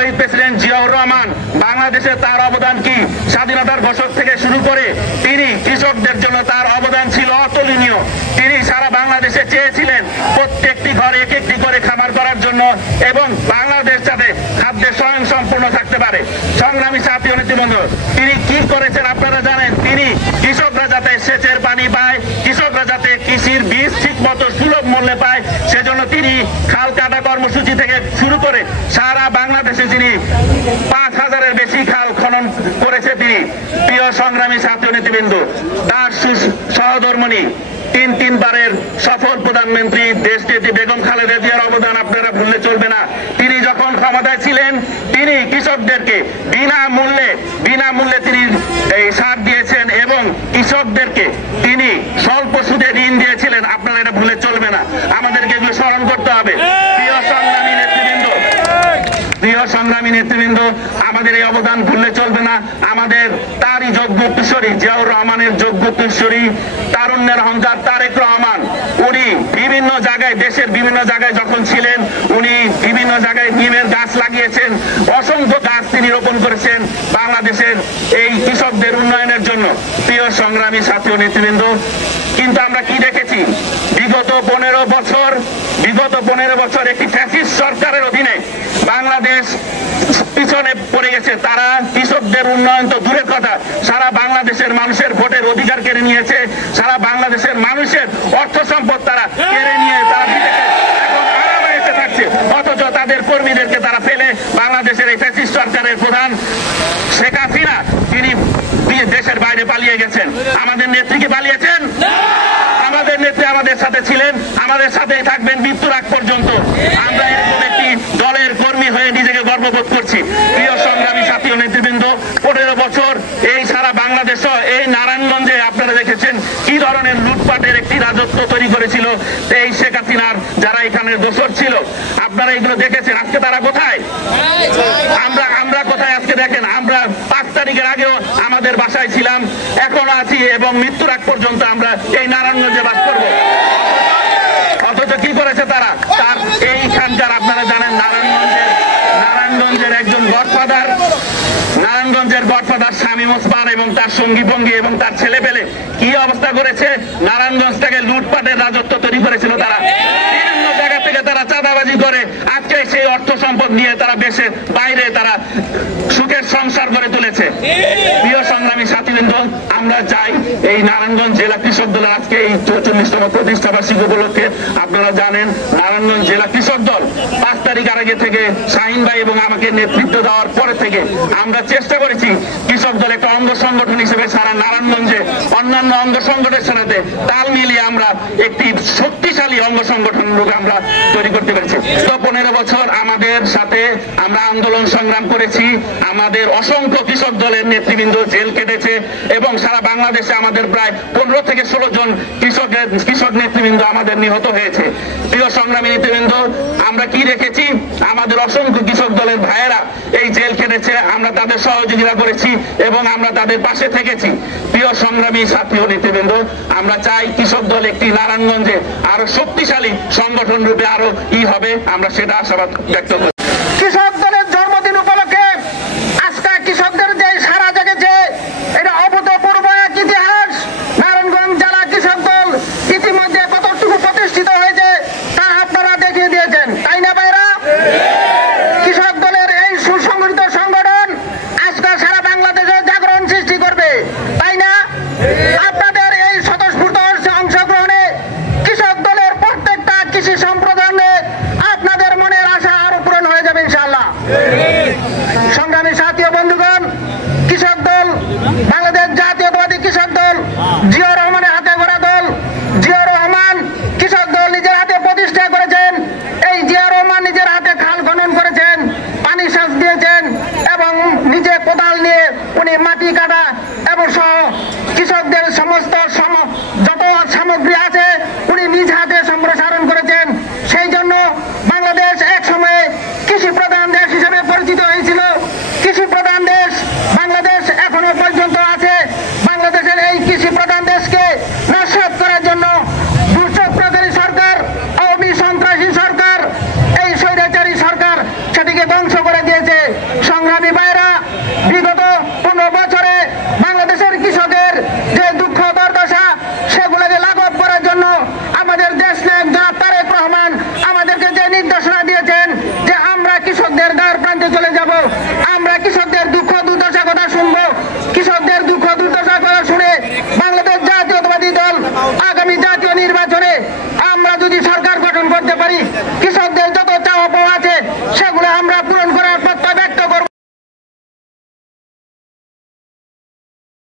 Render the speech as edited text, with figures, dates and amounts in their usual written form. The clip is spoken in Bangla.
শহীদ প্রেসিডেন্ট জিয়াউর রহমান বাংলাদেশে তার অবদান কি, স্বাধীনতার ঘোষক থেকে শুরু করে তিনি কৃষকদের জন্য তার অবদান ছিল অতুলনীয়। তিনি সারা বাংলাদেশে চেয়েছিলেন প্রত্যেকটি ঘরে এক একটি করে খামার করার জন্য এবং বাংলাদেশ যাতে খাদ্যে স্বয়ংসম্পূর্ণ থাকতে পারে। সংগ্রামী সাথী ও নেতৃবৃন্দ, তিনি কি করেছেন আপনারা জানেন। তিনি কৃষকরা যাতে সেচের পানি পায়, কৃষকরা যাতে কৃষির বীজ ঠিক মতো সুলভ মূল্যে পায়, সেজন্য তিনি খাল কাটা কর্মসূচি থেকে শুরু করে সারা বাংলাদেশে তিনি ৫,০০০-এর বেশি খাল খনন করেছে তিনি। প্রিয় সংগ্রামী সাথী ও নেতৃবৃন্দ, তার সহধর্মিণী তিনবারের সফল প্রধানমন্ত্রী দেশনেত্রী বেগম খালেদা জিয়ার অবদান আপনারা ভুললে চলবে না। তিনি যখন ক্ষমতায় ছিলেন তিনি কৃষকদেরকে বিনামূল্যে তিনি এই সার দিয়েছেন এবং কৃষকদেরকে তিনি স্বল্প সুদে ঋণ দিয়েছিলেন। আপনারা এটা ভুলে চলবে না, আমাদেরকে এগুলো স্মরণ করতে হবে। প্রিয় সংগ্রামী নেতৃবৃন্দ, আমাদের এই অবদান ভুললে চলবে না। আমাদের তারই যোগ্য উত্তরসূরি জিয়াউর রহমানের যোগ্য উত্তরসূরি তারুণ্যের অহংকার তারেক রহমান, উনি বিভিন্ন জায়গায় দেশের বিভিন্ন জায়গায় যখন ছিলেন উনি বিভিন্ন জায়গায় নিমের গাছ লাগিয়েছেন, অসংখ্য গাছ তিনি রোপণ করেছেন বাংলাদেশের এই কৃষকদের উন্নয়নের জন্য। প্রিয় সংগ্রামী সাথী ও নেতৃবৃন্দ, কিন্তু আমরা কি দেখেছি বিগত 15 বছর একটি ফ্যাসিস্ট সরকারের অধীনে বাংলাদেশ পিছনে পড়ে গেছে। তারা কৃষকদের উন্নয়ন তো দূরের কথা, সারা বাংলাদেশের মানুষের ভোটের অধিকার কেড়ে নিয়েছে, সারা বাংলাদেশের মানুষের অর্থ সম্পদ তারা কেড়ে নিয়ে তারা এখন আরামে এসে থাকছে। অথচ তাদের কর্মীদেরকে তারা ফেলে বাংলাদেশের এই ফ্যাসিস্ট সরকারের প্রধান শেখ হাসিনা তিনি দেশের বাইরে পালিয়ে গেছেন। আমাদের নেত্রীকে পালিয়েছেন? আমাদের নেত্রী আমাদের সাথে ছিলেন, আমাদের সাথেই থাকবেন মৃত্যুর আগ পর্যন্ত। আমরা এরকম একটি দলের কর্মী হয়ে নিজেকে গর্ববোধ করছি। প্রিয় সংগ্রামী সাথী ও নেতৃবৃন্দ, 15 বছর এই সারা বাংলাদেশ এই নারায়ণগঞ্জে আপনারা দেখেছেন কি ধরনের লুটপাটের একটি রাজত্ব তৈরি করেছিল এই শেখ হাসিনার যারা এখানে দোসর ছিল। আপনারা এগুলো দেখেছেন। আজকে তারা কোথায়, আমরা কোথায় আজকে দেখেন। আমরা 5 তারিখের আগেও আমাদের বাসায় ছিলাম, এখনো আছি এবং মৃত্যুর আগ পর্যন্ত আমরা এই নারায়ণগঞ্জে বাস করব। অথচ কি করেছে তারা, তার এইখানকার আপনারা জানেন নারায়ণগঞ্জের একজন গডফাদার, নারায়ণগঞ্জের গডফাদার শামীম ওসমান এবং তার সঙ্গী ভঙ্গী এবং তার ছেলে পেলে কি অবস্থা করেছে। নারায়ণগঞ্জটাকে লুটপাটের রাজত্ব তৈরি করেছিল তারা। বিভিন্ন জায়গা থেকে তারা চাঁদাবাজি করে আজকে সেই অর্থ সম্পদ নিয়ে তারা দেশের বাইরে তারা সুখের সংসার গড়ে তুলেছে। প্রিয় সংগ্রামী সাথীবৃন্দ, আমরা চাই এই নারায়ণগঞ্জ জেলা কৃষক দলের আজকে এই 44তম প্রতিষ্ঠা বার্ষিকী উপলক্ষে আপনারা জানেন নারায়ণগঞ্জ জেলা কৃষক দল 5 তারিখ আগে থেকে শাহিন ভাই এবং আমাকে নেতৃত্ব দেওয়ার পরে থেকে আমরা চেষ্টা করেছি কৃষক দল একটা অঙ্গ সংগঠন হিসেবে সারা নারায়ণগঞ্জে অন্যান্য অঙ্গ সংগঠনের সাথে তাল মিলিয়ে আমরা একটি শক্তিশালী অঙ্গ সংগঠন রূপে আমরা তৈরি করতে পেরেছি। তো 15 বছর আমাদের সাথে আমরা আন্দোলন সংগ্রাম করেছি, আমাদের অসংখ্য কৃষক দলের নেতৃবৃন্দ জেল কেটেছে এবং সারা বাংলাদেশে আমাদের প্রায় 15 থেকে 16 জন কৃষক নেতৃবৃন্দ আমাদের নিহত হয়েছে। প্রিয় সংগ্রামী নেতৃবৃন্দ, আমরা কি দেখেছি, আমাদের অসংখ্য কৃষক দলের ভাইয়েরা এই জেল কেটেছে, আমরা তাদের সহযোগিতা করেছি এবং আমরা তাদের পাশে থেকেছি। প্রিয় সংগ্রামী সাথী ও নেতৃবৃন্দ, আমরা চাই কৃষক দল একটি নারায়ণগঞ্জে আরো শক্তিশালী সংগঠন রূপে আরো হবে, আমরা সেটা আশাবাদ ব্যক্ত করি। কৃষক